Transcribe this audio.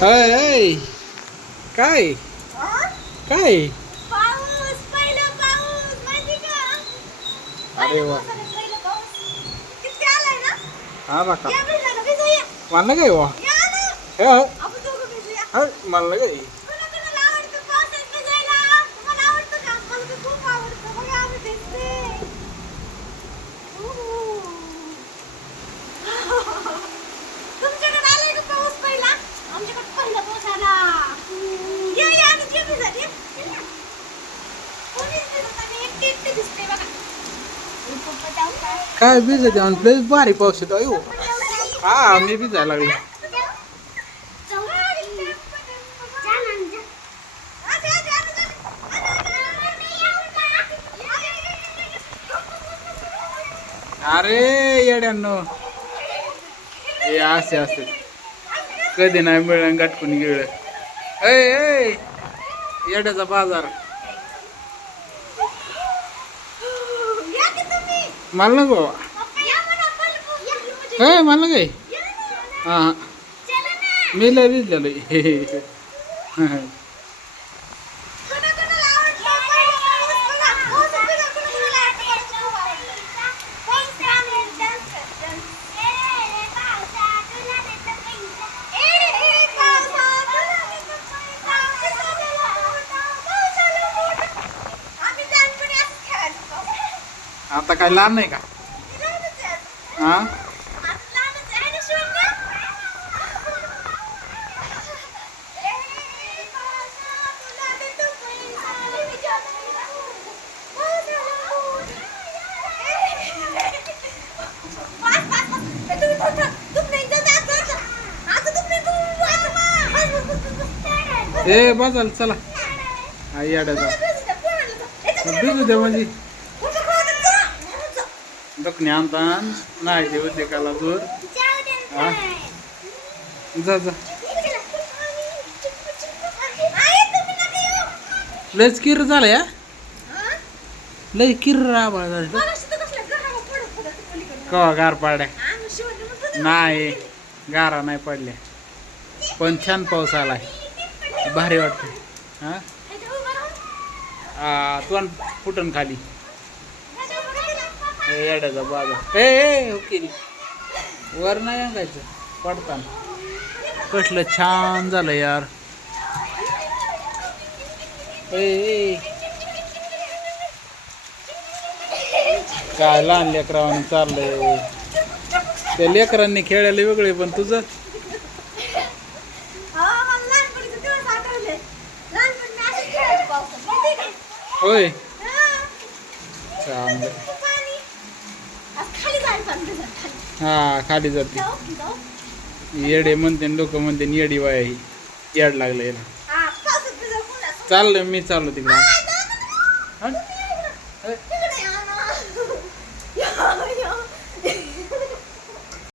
अय काय काय पाऊस पहिला पाऊस माहिती का? अरे वा पहिला पाऊस किती आलाय ना? हा बघा या भिजायला भिजूया. मला काय वा या ना. हे आपण दोघं भिजूया. मला काय कोणाकोणाला आवडतं पावसात भिजायला? तुम्हाला आवडतं का? मला तर खूप आवडतं. बघा आम्ही भिजते. तुमच्याकडे आलाय का पाऊस पहिला? आमच्याकडे पहिला पाऊस आला. या या आणि ते भिजत या. कोणीच भिजत नाही. एकटी एकटी भिजते बघा. मी पप्पा जाऊ का? काय भिजत आहे लय भारी पाऊस येतो अयो हा मी बी जायला लागले अरे येड्यांनो हे असे असते कधी नाही मिळलं गाठकून गेलं ऐ येड्याचा बाजार मला नको बाबा हे मला काय हा मी लय भिजलेलो आता काय लहान नाही का हा ए बघाल चला आई येड्याचा भिजू दे म्हणजे दखणे आणता नाही ते उद्योगाला दूर हा जा जा लयच किर झालं या लय किर राबा झालं कवा गार पाड्या नाही गारा नाही पडल्या पण छान पाऊस आलाय भारी वाटते हा तोंड फुटून खाली येड्याचा बाजार ए केली वर नाही अंगायचं पडताना कसलं छान झालं यार ए काय लहान लेकरावानं चाललंय त्या लेकरांनी खेळायला वेगळे पण तुझं होय चांगलं हा खाली जाते येडे म्हणते लोक म्हणते येडी वाय ही येड लागलं याला चाललं मी चाललो तिकडे